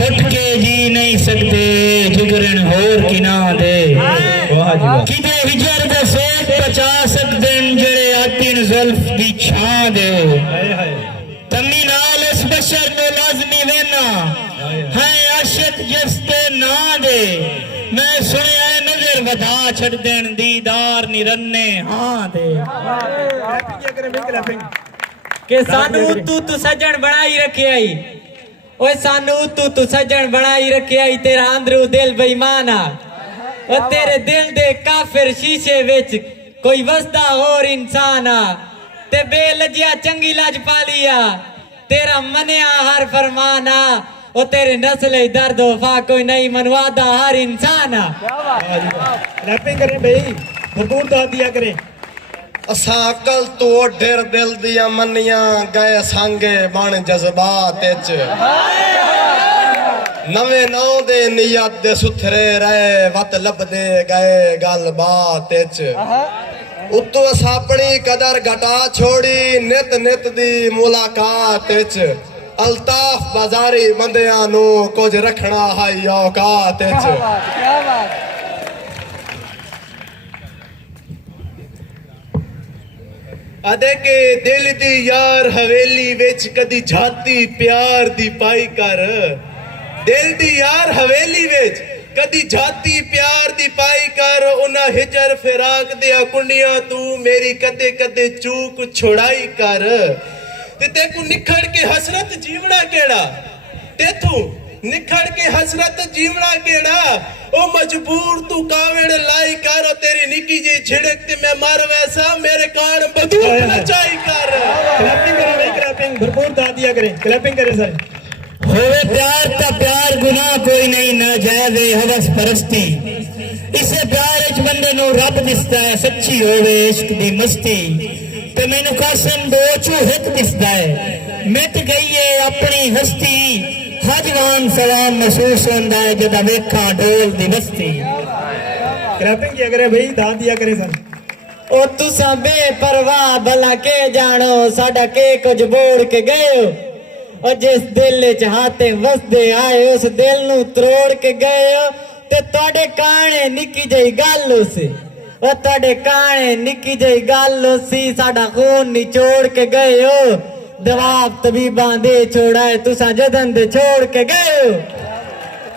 छुट के जी नहीं सकते जिगरन होर किना दे किदे हिजर दे सेक बचा सकदे जेड़े आतिन जुल्फ दी छां दे तमी नाल इस बशर नो लाजमी वेना है आशिक जिसते ना दे मैं सुनिया नजर वधा छड़ देन दीदार निरन्ने हां दे के सानू तू सज्जन बनाई रखे आई ओए सानू तू सज्जन बनाई रखे आई तेरा अंदरू दिल बेईमान आ ओ तेरे दिल दे काफिर शीशे विच कोई वसदा और इंसान आ ते बेलजिया चंगी लज पालिया तेरा मनिया हर फरमान आ ओ तेरे नस्ल दर्द वफा कोई नहीं मनवादा हर इंसान आ। रैपिंग करें भाई भरपूर दाद दिया करें। असा अकल तो ढेर दिल दिया मनिया गए सांगे बन जज्बात नवे नौ दे नियत दे सुथरे रहे वत लभदे गए गल बात उतो असा अपनी कदर घटा छोड़ी नित नित दी मुलाकात अल्ताफ बाजारी बंदियां नू कुछ रखना हाई औकात अदे के दिल दी यार हवेली विच कदी झाती प्यार दी पाई कर दिल दी यार हवेली विच कदी झाती प्यार दी पाई कर उन्ना हिजर फिराक दिया कुंडियां तू मेरी कदे कदे चूक छुड़ाई कर ते तेकू निखड़ के हसरत जीवना केड़ा तेथू निखड़ के हसरत जीवना केड़ा ओ मजबूर तू कावड़ लाई कर तेरी निकी जी झिड़क ते मैं मर वैसा मेरे कान बदू नचाई कर। क्लैपिंग करें भाई क्लैपिंग भरपूर दाद दिया करें क्लैपिंग करें सर। होवे प्यार ता प्यार गुनाह कोई नहीं ना जायज़े हवस परस्ती इसे प्यार इच बंदे नु रब दिसदा है सच्ची होवे इश्क दी मस्ती ते मैनू कासम दो चू हिक दिसदा है मिट गई है अपनी हस्ती हजवान सलाम महसूस होंदा है जदा वेखा ढोल दी बस्ती। क्लैपिंग किया करें भाई दाद दिया करें सर। ओ तुसा बेपरवाह भला के जानो साडा के कुछ बोड़ के गए हो और जिस दिल च हाथे वसदे आए उस दिल नू त्रोड़ के गए हो ते तुहाडे काने निक्की जही गल सी ओ तुहाडे काने निक्की जही गल सी साडा खून निचोड़ के गए हो दवाब तबीबां दे छोड़ा है तुसा जदन दे छोड़ के गए हो।